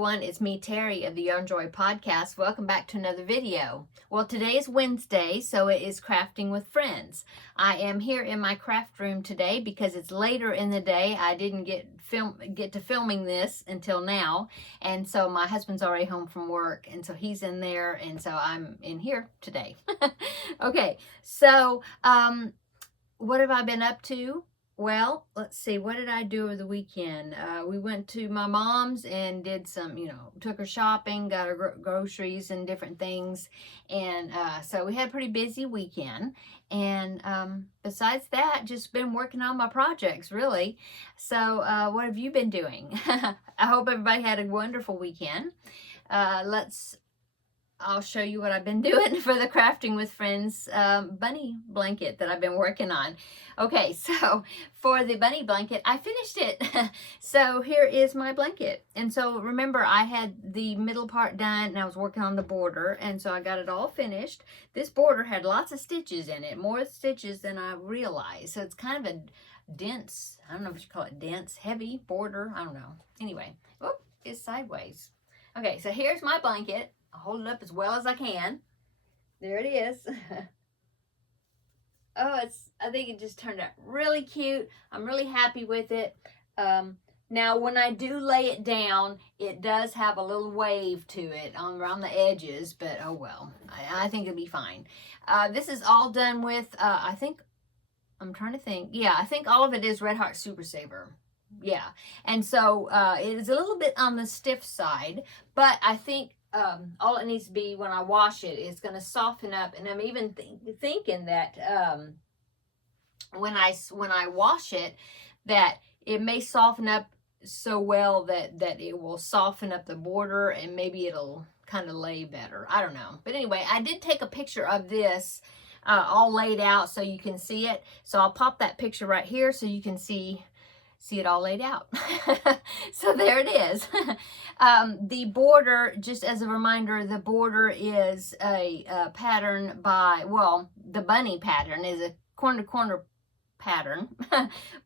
everyone, it's me, Terry of the Yarn Joy Podcast. Welcome back to another video. Well, today is Wednesday, so it is Crafting with Friends. I am here in my craft room today because it's later in the day. I didn't get to filming this until now, and so my husband's already home from work, and so he's in there, and so I'm in here today. Okay, so what have I been up to? Well, let's see, what did I do over the weekend? We went to my mom's and did some, took her shopping, got her groceries and different things. And so we had a pretty busy weekend. And besides that, just been working on my projects, really. So what have you been doing? I hope everybody had a wonderful weekend. I'll show you what I've been doing for the Crafting with Friends bunny blanket that I've been working on. Okay, so for the bunny blanket, I finished it. So here is my blanket. And so remember, I had the middle part done and I was working on the border, and so I got it all finished. This border had lots of stitches in it, more stitches than I realized. So it's kind of a dense, I don't know what you call it, dense, heavy border. I don't know. Anyway, whoop, it's sideways. Okay, so here's my blanket. I'll hold it up as well as I can. There it is. Oh, I think it just turned out really cute. I'm really happy with it. Now, when I do lay it down, it does have a little wave to it around the edges, but oh well. I think it'll be fine. This is all done with, I'm trying to think. Yeah, I think all of it is Red Heart Super Saver. Yeah, and so it is a little bit on the stiff side, but I think all it needs to be when I wash it is going to soften up. And I'm even thinking that when I wash it, that it may soften up so well that it will soften up the border and maybe it'll kind of lay better. I don't know. But anyway, I did take a picture of this all laid out so you can see it. So I'll pop that picture right here so you can see it all laid out. So there it is. The border, just as a reminder, the border is a pattern by, well, the bunny pattern is a corner-to-corner pattern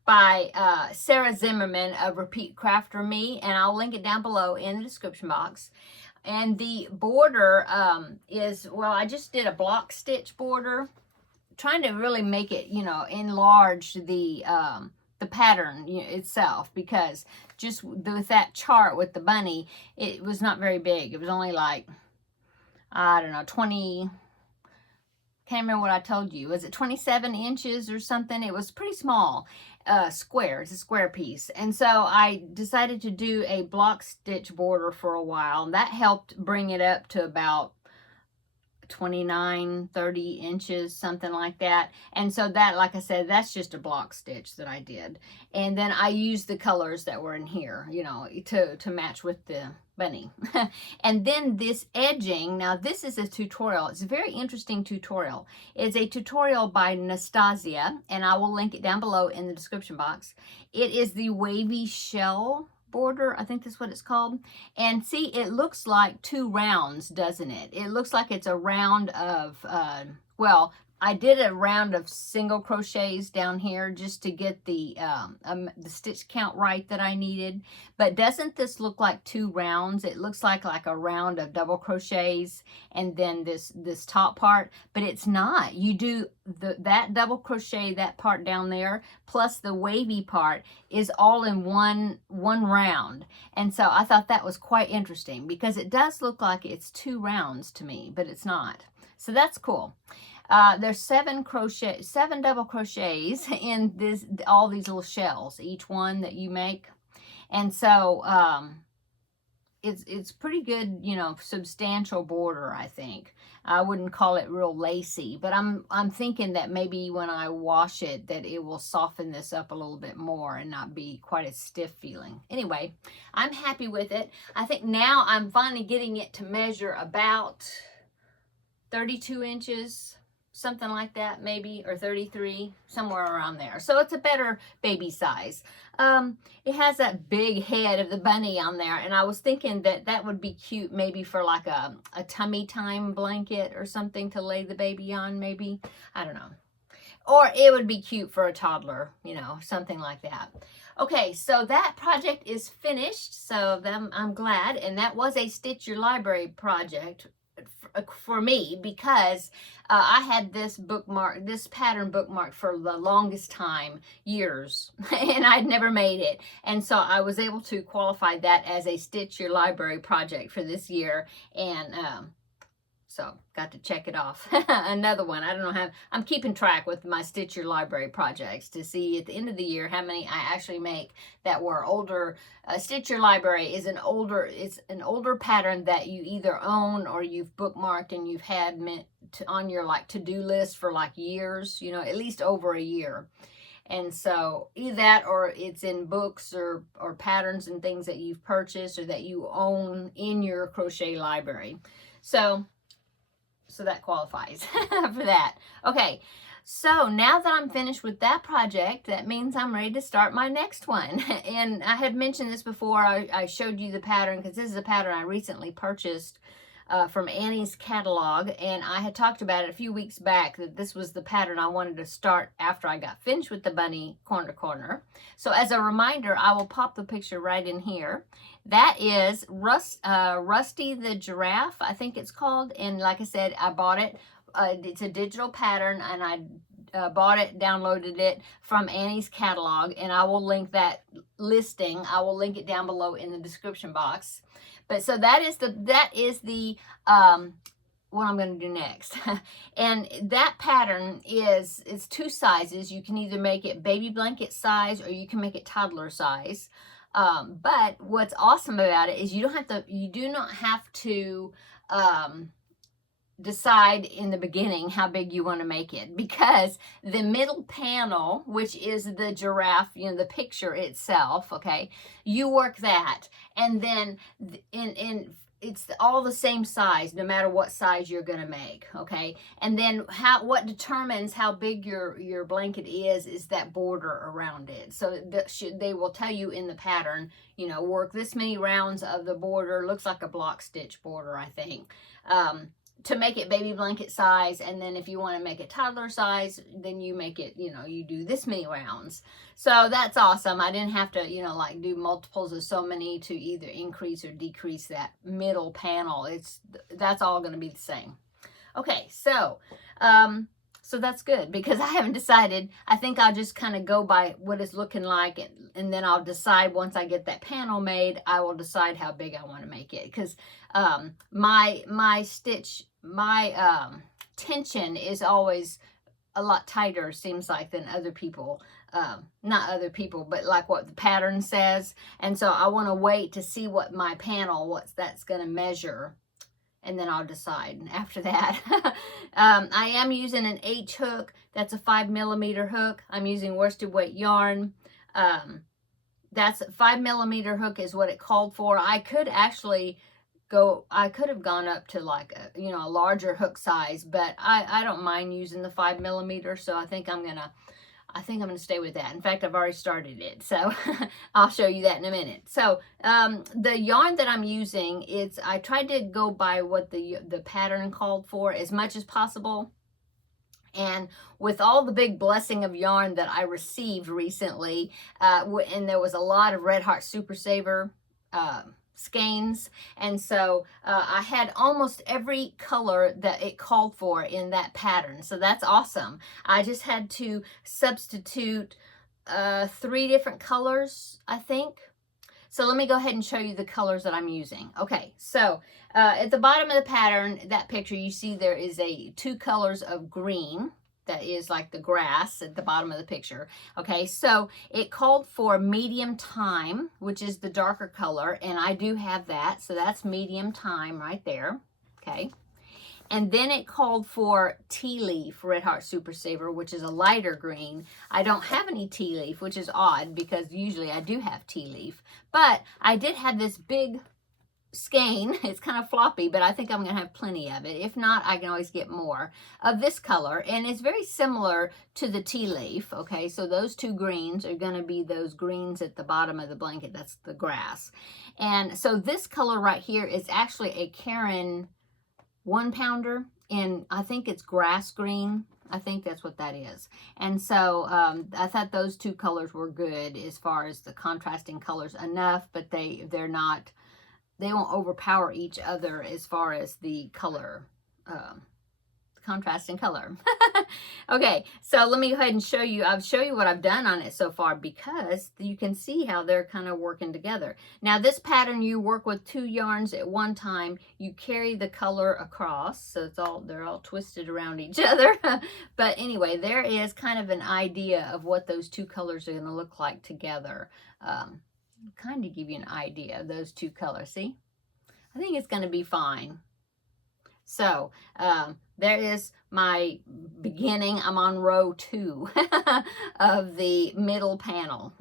by Sarah Zimmerman of Repeat Crafter Me, and I'll link it down below in the description box. And the border is, well, I just did a block stitch border, trying to really make it, enlarge the pattern itself, because just with that chart with the bunny, it was not very big. It was only like, I don't know, 20, can't remember what I told you. Was it 27 inches or something? It was pretty small, square. It's a square piece. And so I decided to do a block stitch border for a while, and that helped bring it up to about 29, 30 inches, something like that. And so that, like I said, that's just a block stitch that I did. And then I used the colors that were in here, to match with the bunny. And then this edging, now this is a tutorial. It's a very interesting tutorial. It's a tutorial by Nastasia, and I will link it down below in the description box. It is the wavy shell border, I think that's what it's called. And see, it looks like two rounds, doesn't it? It looks like it's a round of, well, I did a round of single crochets down here just to get the stitch count right that I needed. But doesn't this look like two rounds? It looks like a round of double crochets and then this top part, but it's not. You do that double crochet, that part down there, plus the wavy part is all in one round. And so I thought that was quite interesting because it does look like it's two rounds to me, but it's not. So that's cool. There's 7 double crochets in all these little shells, each one that you make. And so, it's pretty good, substantial border, I think. I wouldn't call it real lacy, but I'm thinking that maybe when I wash it, that it will soften this up a little bit more and not be quite as stiff feeling. Anyway, I'm happy with it. I think now I'm finally getting it to measure about 32 inches, something like that, maybe, or 33, somewhere around there. So it's a better baby size. It has that big head of the bunny on there, and I was thinking that would be cute maybe for like a tummy time blanket or something to lay the baby on, maybe. I don't know. or it would be cute for a toddler, you know, something like that. Okay, so that project is finished, so I'm glad, and that was a Stitch Your Library project for me, because I had this pattern bookmarked for the longest time, years, and I'd never made it. And so I was able to qualify that as a Stitch Your Library project for this year, and so got to check it off. Another one. I don't know how, I'm keeping track with my Stitch Your Library projects to see at the end of the year how many I actually make that were older. Stitch Your Library is it's an older pattern that you either own or you've bookmarked and you've had on your like to-do list for like years, you know, at least over a year. And so either that, or it's in books or patterns and things that you've purchased or that you own in your crochet library. So that qualifies for that. Okay, so now that I'm finished with that project, that means I'm ready to start my next one. And I had mentioned this before. I showed you the pattern because this is a pattern I recently purchased from Annie's catalog, and I had talked about it a few weeks back that this was the pattern I wanted to start after I got finished with the bunny corner to corner. So as a reminder, I will pop the picture right in here. That is Rusty the Giraffe, I think it's called, and like I said, I bought it. It's a digital pattern, and I bought it, downloaded it from Annie's catalog, and I will link that listing. I will link it down below in the description box. But so that is the what I'm going to do next. And that pattern it's two sizes. You can either make it baby blanket size or you can make it toddler size. But what's awesome about it is you do not have to decide in the beginning how big you want to make it, because the middle panel, which is the giraffe, you know, the picture itself, okay, you work that, and then it's all the same size no matter what size you're going to make, okay? And then what determines how big your blanket is that border around it. So they will tell you in the pattern, you know, work this many rounds of the border. Looks like a block stitch border, I think, to make it baby blanket size. And then if you want to make it toddler size, then you make it, you know, you do this many rounds. So that's awesome. I didn't have to, you know, like do multiples of so many to either increase or decrease that middle panel. That's all going to be the same. Okay, so that's good, because I haven't decided. I think I'll just kind of go by what it's looking like, and then I'll decide once I get that panel made, I will decide how big I want to make it, because my tension is always a lot tighter, seems like, than other people. Not other people, but like what the pattern says. And so I want to wait to see what my panel, that's going to measure, and then I'll decide after that. I am using an H hook. That's a 5mm hook. I'm using worsted weight yarn. That's 5mm hook is what it called for. I could actually I could have gone up to like a larger hook size, but I don't mind using the 5mm. So I think I'm gonna stay with that. In fact, I've already started it, so I'll show you that in a minute. So the yarn that I'm using, I tried to go by what the pattern called for as much as possible. And with all the big blessing of yarn that I received recently, and there was a lot of Red Heart Super Saver skeins, and so I had almost every color that it called for in that pattern. So that's awesome. I just had to substitute 3 different colors, I think. So let me go ahead and show you the colors that I'm using. Okay, so at the bottom of the pattern, that picture, you see there is 2 colors of green. That is like the grass at the bottom of the picture. Okay, so it called for medium thyme, which is the darker color, and I do have that, so that's medium thyme right there. Okay, and then it called for tea leaf Red Heart Super Saver, which is a lighter green. I don't have any tea leaf, which is odd because usually I do have tea leaf, but I did have this big skein. It's kind of floppy, but I think I'm going to have plenty of it. If not, I can always get more of this color, and it's very similar to the tea leaf. Okay, so those 2 greens are going to be those greens at the bottom of the blanket. That's the grass. And so this color right here is actually a Caron 1-pounder, and I think it's grass green. I think that's what that is. And so I thought those two colors were good as far as the contrasting colors enough, but they're not, they won't overpower each other as far as the color, contrasting color. Okay, so let me go ahead and show you. I'll show you what I've done on it so far, because you can see how they're kind of working together. Now this pattern, you work with 2 yarns at one time. You carry the color across, so they're all twisted around each other. But anyway, there is kind of an idea of what those 2 colors are going to look like together. Kind of give you an idea of those 2 colors. See, I think it's going to be fine. So there is my beginning. I'm on row 2 of the middle panel.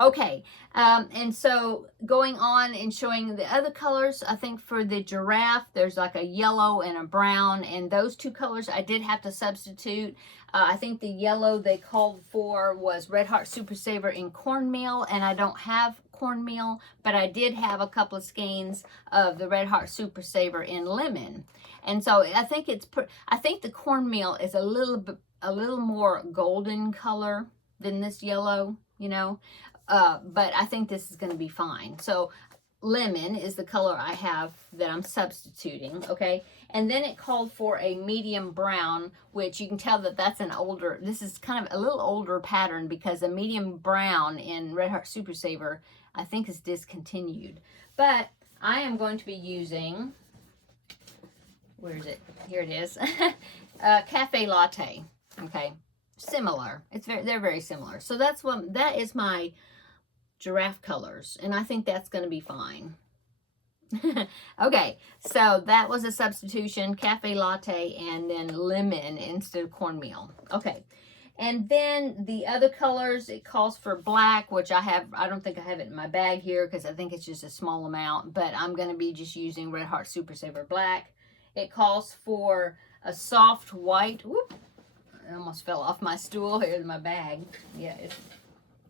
Okay, and so going on and showing the other colors, I think for the giraffe, there's like a yellow and a brown, and those 2 colors I did have to substitute. I think the yellow they called for was Red Heart Super Saver in cornmeal, and I don't have cornmeal, but I did have a couple of skeins of the Red Heart Super Saver in lemon. And so I think I think the cornmeal is a little more golden color than this yellow, you know. But I think this is going to be fine. So lemon is the color I have that I'm substituting, okay? And then it called for a medium brown, which you can tell that that's an older, this is kind of a little older pattern, because the medium brown in Red Heart Super Saver, I think, is discontinued. But I am going to be using, where is it? Here it is. Cafe Latte, okay? Similar. They're very similar. So that is my giraffe colors, and I think that's going to be fine. Okay, so that was a substitution, Cafe Latte and then lemon instead of cornmeal. Okay, and then the other colors, it calls for black, which I don't think I have it in my bag here because I think it's just a small amount, but I'm going to be just using Red Heart Super Saver black. It calls for a soft white. Whoop, I almost fell off my stool here in my bag. Yeah, it's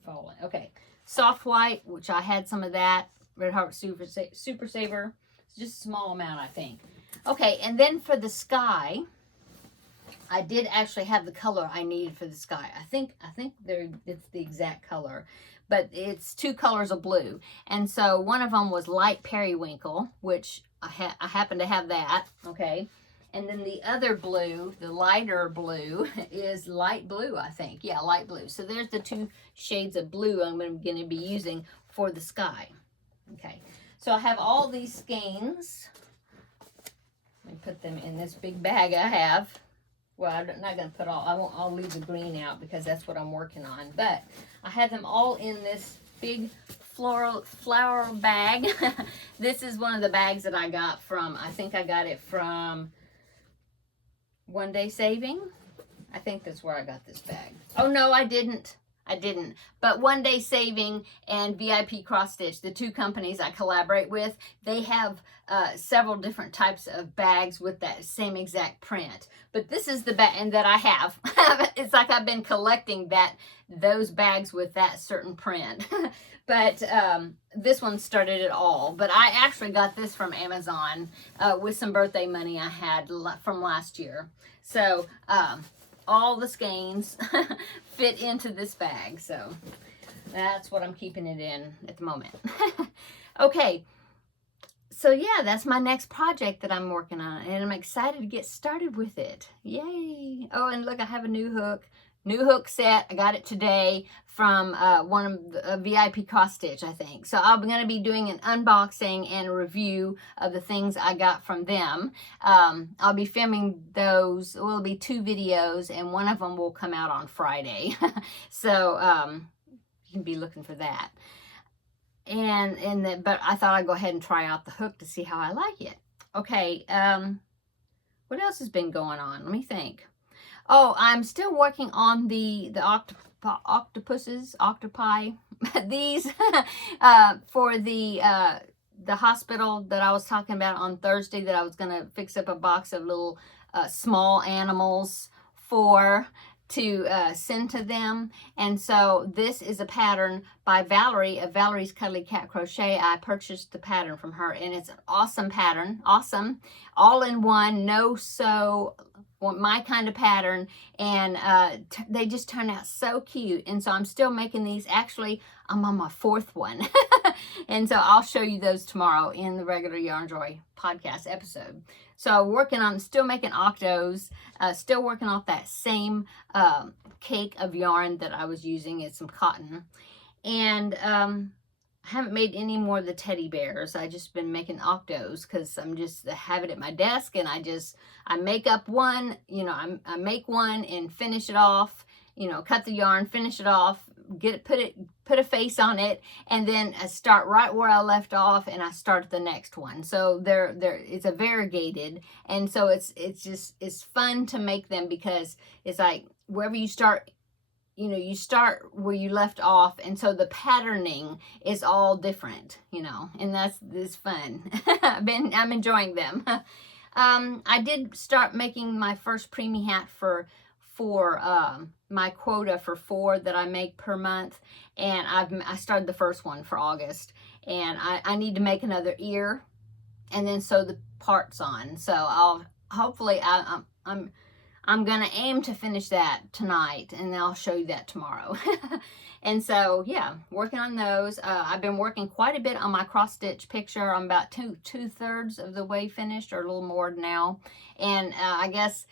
falling. Okay, soft white, which I had some of that. Red Heart Super Saver. It's just a small amount, I think. Okay, and then for the sky, I did actually have the color I needed for the sky. I think it's the exact color, but it's 2 colors of blue. And so one of them was light periwinkle, which I happen to have that, okay? And then the other blue, the lighter blue, is light blue, I think. Yeah, light blue. So there's the 2 shades of blue I'm going to be using for the sky. Okay, so I have all these skeins. Let me put them in this big bag I have. Well, I'm not going to put all, I'll leave the green out because that's what I'm working on. But I have them all in this big flower bag. This is one of the bags that I got from, I think I got it from One Day Saving. I think that's where I got this bag. Oh, no, I didn't. But One Day Saving and VIP Cross Stitch, the 2 companies I collaborate with, they have several different types of bags with that same exact print. But this is the bag that I have. It's like I've been collecting those bags with that certain print. But this one started it all. But I actually got this from Amazon with some birthday money I had from last year. So all the skeins fit into this bag, so that's what I'm keeping it in at the moment. Okay, so yeah, that's my next project that I'm working on, and I'm excited to get started with it. Yay! Oh, and look, I have a new hook set. I got it today from one of the VIP Cross Stitch, I think. So I'm going to be doing an unboxing and a review of the things I got from them. I'll be filming those. It will be 2 videos, and one of them will come out on Friday. So you can be looking for that. But I thought I'd go ahead and try out the hook to see how I like it. Okay, what else has been going on? Let me think. Oh, I'm still working on the octopi, these for the hospital that I was talking about on Thursday, that I was going to fix up a box of little small animals to send to them. And so this is a pattern by Valerie of Valerie's Cuddly Cat Crochet. I purchased the pattern from her, and it's an awesome pattern. Awesome. All in one, no sew, my kind of pattern, and they just turn out so cute. And so I'm still making these. Actually, I'm on my 4th one. And so I'll show you those tomorrow in the regular Yarn Joy podcast episode. So working on, still making octos, still working off that same cake of yarn that I was using. It's some cotton. And I haven't made any more of the teddy bears. I just been making octos because I'm just have it at my desk, and I make up one, you know, I make one and finish it off, you know, cut the yarn, finish it off, put a face on it, and then I start right where I left off, and I start the next one. So it's a variegated, and so it's fun to make them because it's like wherever you start, you know, you start where you left off, and so the patterning is all different, you know, and it's fun. I'm enjoying them. I did start making my first preemie hat for my quota for 4 that I make per month, and I started the first one for August, and I need to make another ear and then sew the parts on. So I'll hopefully I'm gonna aim to finish that tonight, and I'll show you that tomorrow. And so yeah, working on those. I've been working quite a bit on my cross stitch picture. I'm about two-thirds of the way finished, or a little more now. And I guess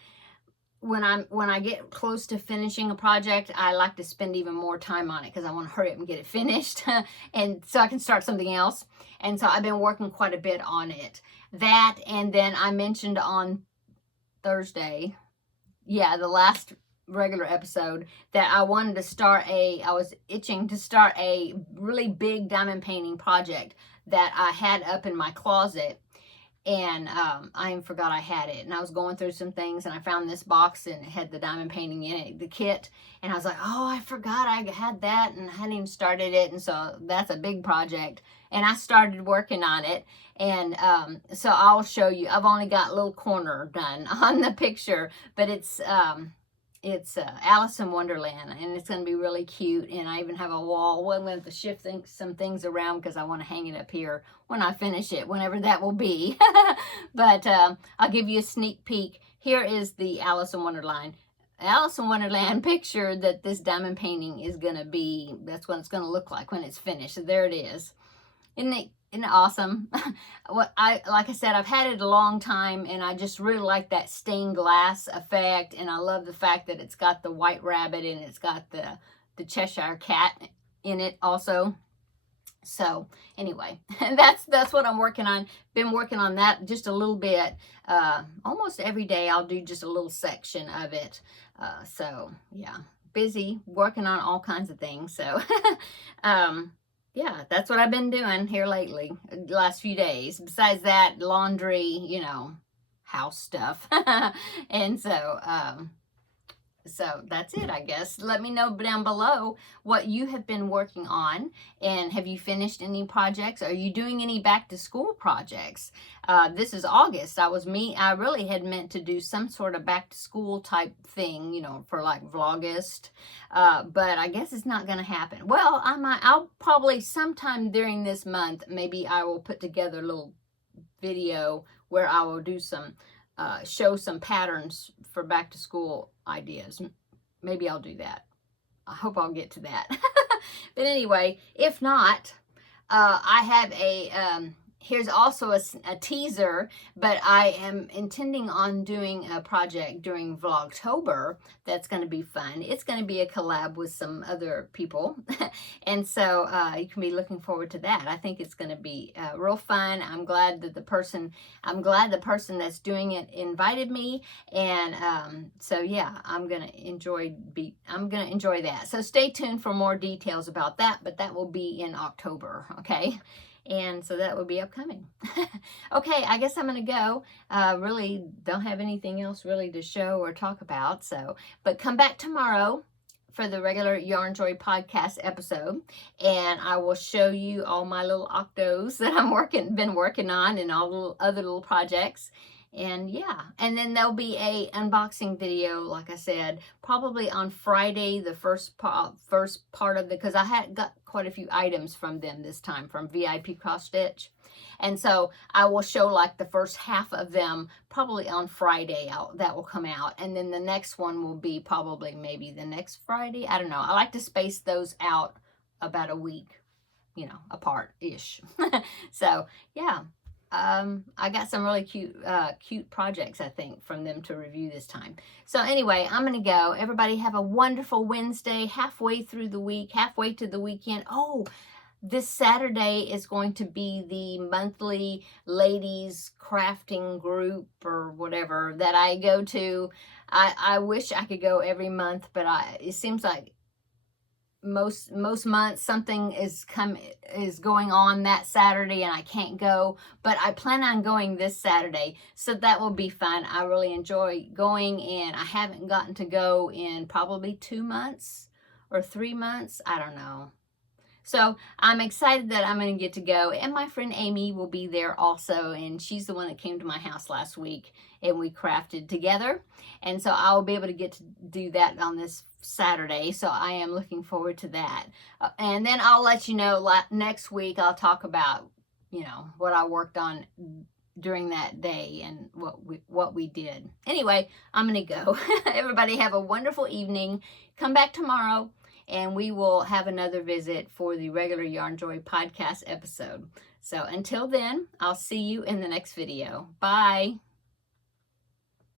when I get close to finishing a project, I like to spend even more time on it because I want to hurry up and get it finished, and so I can start something else. And so I've been working quite a bit on it. That, and then I mentioned on Thursday, yeah, the last regular episode, that I wanted to start I was itching to start a really big diamond painting project that I had up in my closet. And I forgot I had it, and I was going through some things, and I found this box, and it had the diamond painting in it, the kit, and I was like, oh, I forgot I had that, and I hadn't even started it. And so that's a big project, and I started working on it. And so I'll show you. I've only got a little corner done on the picture, but it's Alice in Wonderland, and it's going to be really cute. And I even have a wall. Well, I'm going to have to shift some things around because I want to hang it up here when I finish it, whenever that will be. But I'll give you a sneak peek. Here is the Alice in Wonderland picture that this diamond painting is going to be. That's what it's going to look like when it's finished. So there it is. Isn't it awesome? Like I said, I've had it a long time, and I just really like that stained glass effect, and I love the fact that it's got the white rabbit, and it's got the Cheshire cat in it also. So anyway, that's what I'm working on. Been working on that just a little bit. Almost every day I'll do just a little section of it. So yeah, busy working on all kinds of things. So yeah, that's what I've been doing here lately, the last few days. Besides that, laundry, you know, house stuff. And so that's it, I guess. Let me know down below what you have been working on, and have you finished any projects? Are you doing any back to school projects? This is August. I really had meant to do some sort of back to school type thing, you know, for like Vlogust, but I guess it's not going to happen. Well, I'll probably sometime during this month, maybe I will put together a little video where I will do some show some patterns for back to school ideas. Maybe I'll do that. I hope I'll get to that. But anyway, if not, I have here's also a teaser, but I am intending on doing a project during Vlogtober that's going to be fun. It's going to be a collab with some other people, and so you can be looking forward to that. I think it's going to be real fun. I'm glad the person that's doing it invited me, and so yeah, I'm gonna enjoy that. So stay tuned for more details about that, but that will be in October, okay? And so that will be upcoming. Okay, I guess I'm going to go. Really don't have anything else really to show or talk about. But come back tomorrow for the regular Yarn Joy podcast episode, and I will show you all my little octos that I've been working on, and all other little projects. And yeah, and then there'll be a unboxing video, like I said, probably on Friday, the first part of it, because I had got quite a few items from them this time from VIP Cross Stitch. And so I will show like the first half of them probably on Friday. That will come out. And then the next one will be probably maybe the next Friday. I don't know. I like to space those out about a week, you know, apart-ish. So yeah. I got some really cute projects, I think, from them to review this time. So anyway, I'm going to go. Everybody have a wonderful Wednesday, halfway through the week, halfway to the weekend. Oh, this Saturday is going to be the monthly ladies crafting group or whatever that I go to. I wish I could go every month, but it seems like most months something is going on that Saturday and I can't go, but I plan on going this Saturday, so that will be fun. I really enjoy going, and I haven't gotten to go in probably 2 months or 3 months, I don't know. So I'm excited that I'm going to get to go, and my friend Amy will be there also, and she's the one that came to my house last week and we crafted together, and so I'll be able to get to do that on this Saturday, so I am looking forward to that. And then I'll let you know next week. I'll talk about, you know, what I worked on during that day and what we did. Anyway, I'm going to go. Everybody have a wonderful evening. Come back tomorrow, and we will have another visit for the regular Yarn Joy podcast episode. So until then, I'll see you in the next video. Bye.